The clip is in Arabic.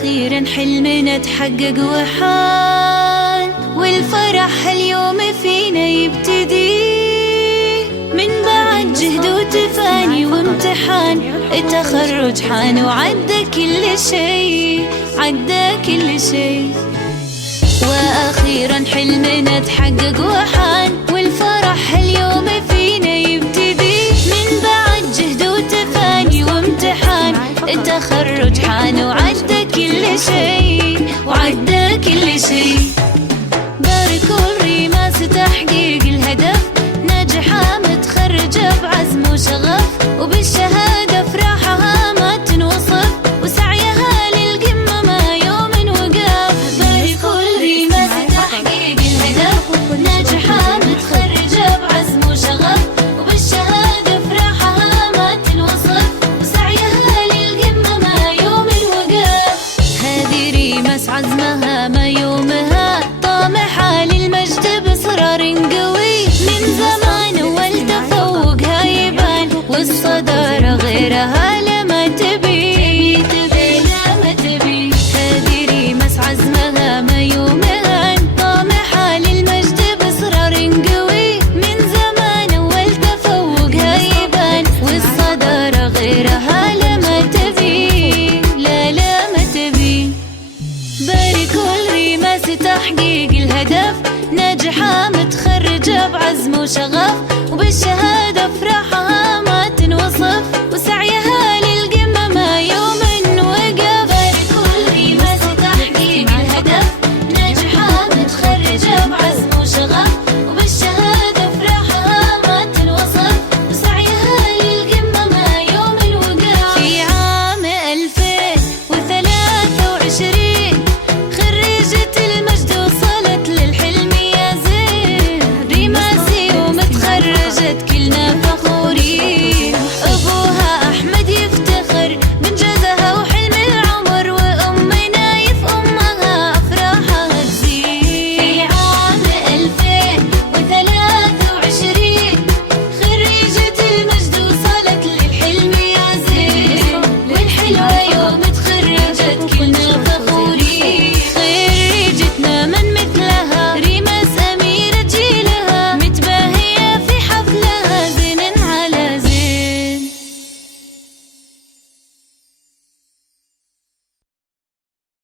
وأخيرا حلمنا تحقق وحان، والفرح هاليوم فينا يبتدي من بعد جهد وتفاني وامتحان. التخرج حان وعدى كل شي، عدى كل شي. وأخيرا حلمنا تحقق وحان، والفرح هاليوم فينا يبتدي من بعد جهد وتفاني وامتحان. التخرج حان وعدى كل شي، وعدى كل شي. باركوا الريماس تحقيق الهدف، ناجحة متخرجة بعزم وشغف، وبالشهادة فرحها ما تنوصف، وسعيها للقمة ما يوم وقف. باركوا الريماس تحقيق الهدف، ناجحة متخرجة بعزم وشغف، وبالشهادة فرحها ما تنوصف، وسعيها للقمة ما يوم وقف. هذه ريماس عزمها ما يومها، طامحة للمجد بإصرار قوي، من زمان والتفوقها يبان، والصدارة غيرها لما تبي، لما تبي. هذه ريماس عزمها ما يومها، طامحة للمجد بإصرار قوي، من زمان والتفوقها يبان، والصدارة غيرها لما تبي، لا ما تبي. باركوا الريماس تحقيق الهدف، ناجحة متخرجة بعزم وشغف، وبالشهادة فرحها